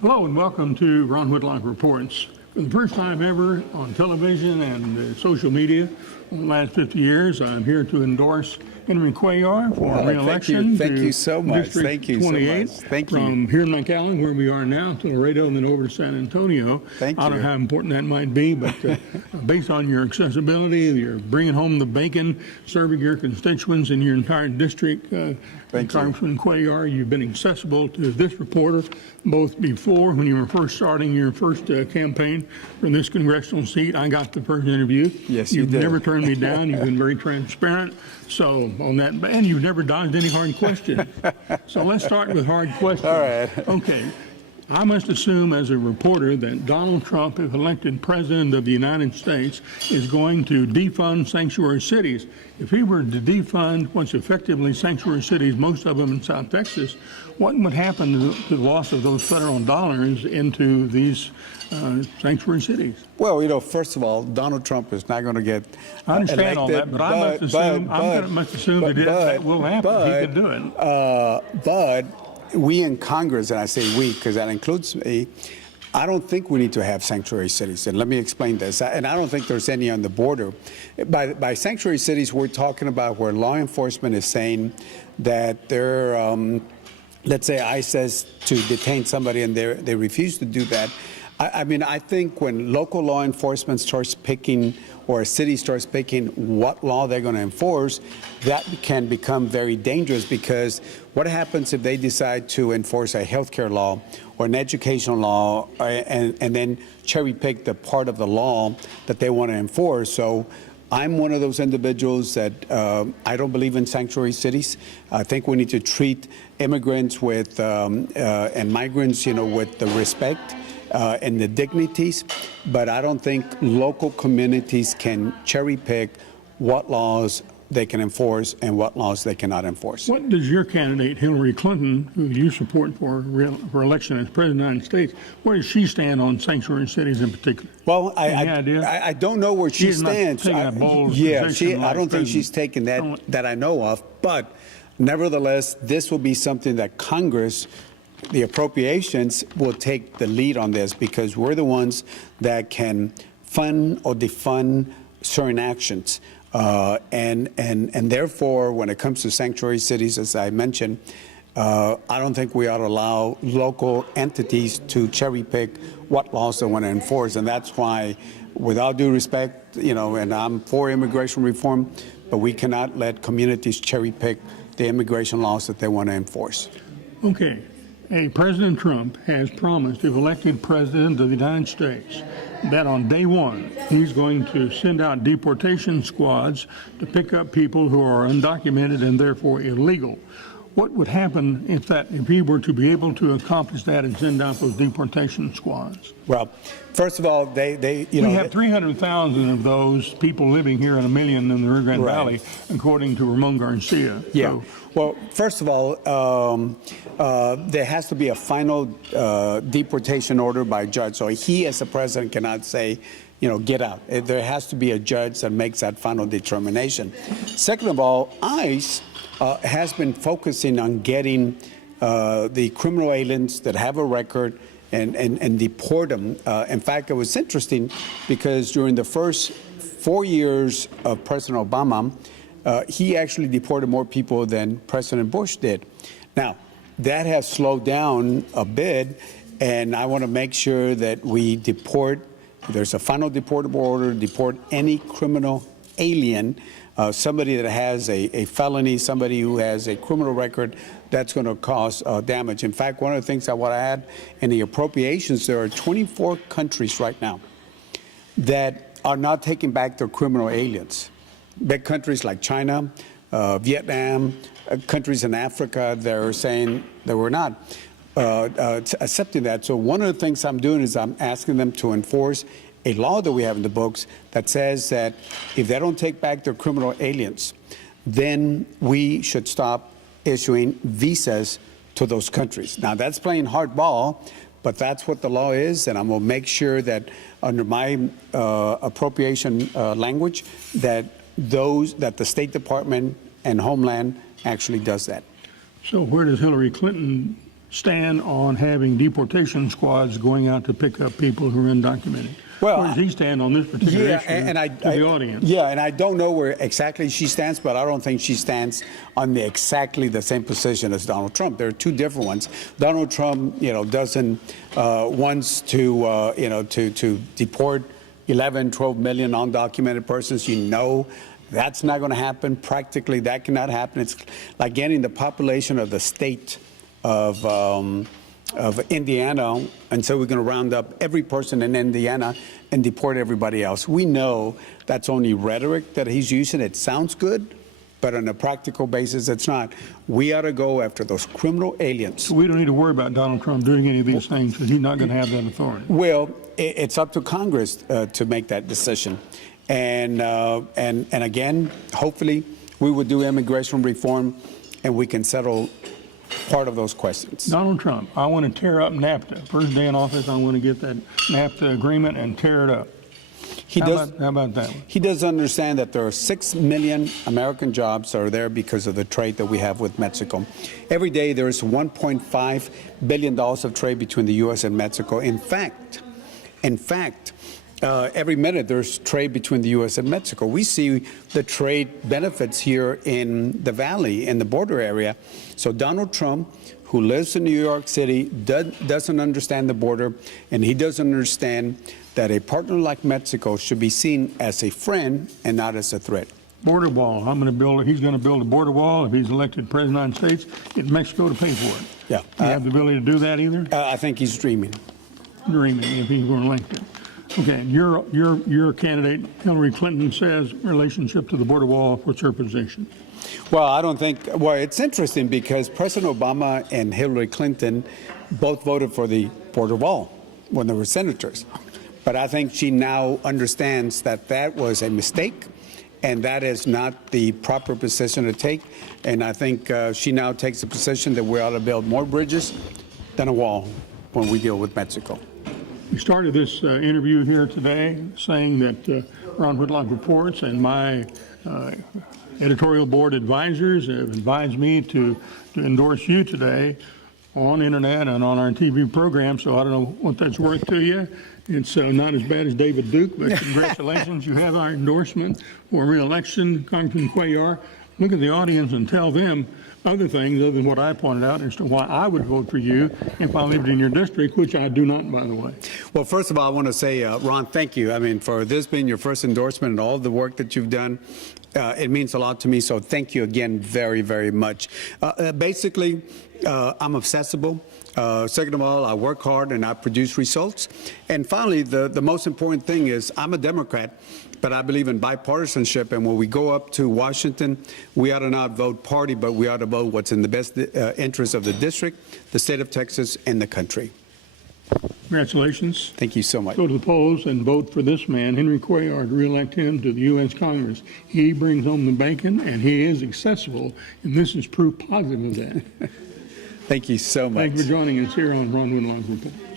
Hello and welcome to Ron Whitlock Reports. For the first time ever on television and social media in the last 50 years, I'm here to endorse Henry Cuellar for re-election. Thank you so much. District Thank you 28, so much. Thank you. From here in McAllen, where we are now, to Laredo and then over to San Antonio. Thank you. I don't know how important that might be, but based on your accessibility, you're bringing home the bacon, serving your constituents in your entire district. Congressman Cuellar, you've been accessible to this reporter both before, when you were first starting your first campaign for this congressional seat. I got the first interview. Yes, you did. You've never turned me down. You've been very transparent. So on that, and you've never dodged any hard questions. So let's start with hard questions. All right. Okay. I must assume as a reporter that Donald Trump, if elected president of the United States, is going to defund sanctuary cities. If he were to defund what's effectively sanctuary cities, most of them in South Texas, what would happen to the loss of those federal dollars into these sanctuary cities? Well, first of all, Donald Trump is not going to get I understand elected, all that, but I must assume that will happen. He could do it. But we in Congress, and I say we because that includes me, I don't think we need to have sanctuary cities. And let me explain this. And I don't think there's any on the border. By sanctuary cities, we're talking about where law enforcement is saying that they're, let's say ICE says to detain somebody and they refuse to do that. I mean, I think when local law enforcement starts picking, or a city starts picking what law they're going to enforce, that can become very dangerous, because what happens if they decide to enforce a healthcare law or an educational law and then cherry pick the part of the law that they want to enforce? So I'm one of those individuals that I don't believe in sanctuary cities. I think we need to treat immigrants with and migrants, with the respect and the dignities, but I don't think local communities can cherry pick what laws they can enforce and what laws they cannot enforce. What does your candidate, Hillary Clinton, who you support for election as President of the United States, where does she stand on sanctuary cities in particular? Well, I don't know where she stands. I don't think she's taken that I know of, but nevertheless, this will be something that Congress, the appropriations, will take the lead on this, because we're the ones that can fund or defund certain actions. And therefore, when it comes to sanctuary cities, as I mentioned, I don't think we ought to allow local entities to cherry pick what laws they want to enforce. And that's why, without due respect, and I'm for immigration reform, but we cannot let communities cherry pick the immigration laws that they want to enforce. Okay. President Trump has promised, if elected president of the United States, that on day one, he's going to send out deportation squads to pick up people who are undocumented and therefore illegal. What would happen if he were to be able to accomplish that and send out those deportation squads? Well, first of all, we have 300,000 of those people living here and 1 million in the Rio Grande Valley, according to Ramon Garcia. Yeah. So, well, first of all, there has to be a final deportation order by a judge. So he, as the president, cannot say, get out. There has to be a judge that makes that final determination. Second of all, ICE has been focusing on getting the criminal aliens that have a record and deport them. In fact, it was interesting because during the first 4 years of President Obama, he actually deported more people than President Bush did. Now, that has slowed down a bit, and I want to make sure that we deport, there's a final deportable order, deport any criminal alien, somebody that has a felony, somebody who has a criminal record, that's going to cause damage. In fact, one of the things I want to add, in the appropriations, there are 24 countries right now that are not taking back their criminal aliens. Big countries like China, Vietnam, countries in Africa, they're saying that we're not accepting that. So one of the things I'm doing is I'm asking them to enforce a law that we have in the books that says that if they don't take back their criminal aliens, then we should stop issuing visas to those countries. Now, that's playing hardball, but that's what the law is, and I'm going to make sure that under my appropriation language that the State Department and Homeland actually does that. So where does Hillary Clinton stand on having deportation squads going out to pick up people who are undocumented? Well, where does he stand on this particular issue to the audience? Yeah, and I don't know where exactly she stands, but I don't think she stands on exactly the same position as Donald Trump. There are two different ones. Donald Trump, doesn't wants to deport 11, 12 million undocumented persons. That's not going to happen. Practically, that cannot happen. It's like getting the population of the state of Indiana, and so we're going to round up every person in Indiana and deport everybody else. We know that's only rhetoric that he's using. It sounds good, but on a practical basis, it's not. We ought to go after those criminal aliens. So we don't need to worry about Donald Trump doing any of these things because he's not going to have that authority. Well, it's up to Congress to make that decision. And again, hopefully, we will do immigration reform, and we can settle part of those questions. Donald Trump, I want to tear up NAFTA. First day in office, I want to get that NAFTA agreement and tear it up. How about that one? He does understand that there are 6 million American jobs that are there because of the trade that we have with Mexico. Every day, there is $1.5 billion of trade between the U.S. and Mexico. In fact, every minute there's trade between the U.S. and Mexico. We see the trade benefits here in the valley, in the border area. So Donald Trump, who lives in New York City, doesn't understand the border, and he doesn't understand that a partner like Mexico should be seen as a friend and not as a threat. Border wall. He's going to build a border wall if he's elected president of the United States. Get Mexico to pay for it. Yeah. Do you have the ability to do that either? I think he's dreaming. Dreaming if he's going to elected. Okay, your candidate, Hillary Clinton, says relationship to the border wall. What's her position? Well, I don't think, it's interesting because President Obama and Hillary Clinton both voted for the border wall when they were senators. But I think she now understands that that was a mistake and that is not the proper position to take. And I think she now takes the position that we ought to build more bridges than a wall when we deal with Mexico. We started this interview here today saying that Ron Whitlock Reports and my editorial board advisors have advised me to endorse you today on internet and on our TV program, so I don't know what that's worth to you. It's not as bad as David Duke, but congratulations. You have our endorsement for re-election, Congressman Cuellar. Look at the audience and tell them other things other than what I pointed out as to why I would vote for you if I lived in your district, which I do not, by the way. Well, first of all, I want to say, Ron, thank you. I mean, for this being your first endorsement and all the work that you've done, it means a lot to me. So thank you again very, very much. Basically, I'm accessible. Second of all, I work hard and I produce results. And finally, the most important thing is I'm a Democrat, but I believe in bipartisanship. And when we go up to Washington, we ought to not vote party, but we ought to vote what's in the best interest of the district, the state of Texas, and the country. Congratulations. Thank you so much. Go to the polls and vote for this man, Henry Cuellar, to re-elect him to the U.S. Congress. He brings home the bacon, and he is accessible, and this is proof positive of that. Thank you so much. Thank you for joining us here on Ron Whitlock Report.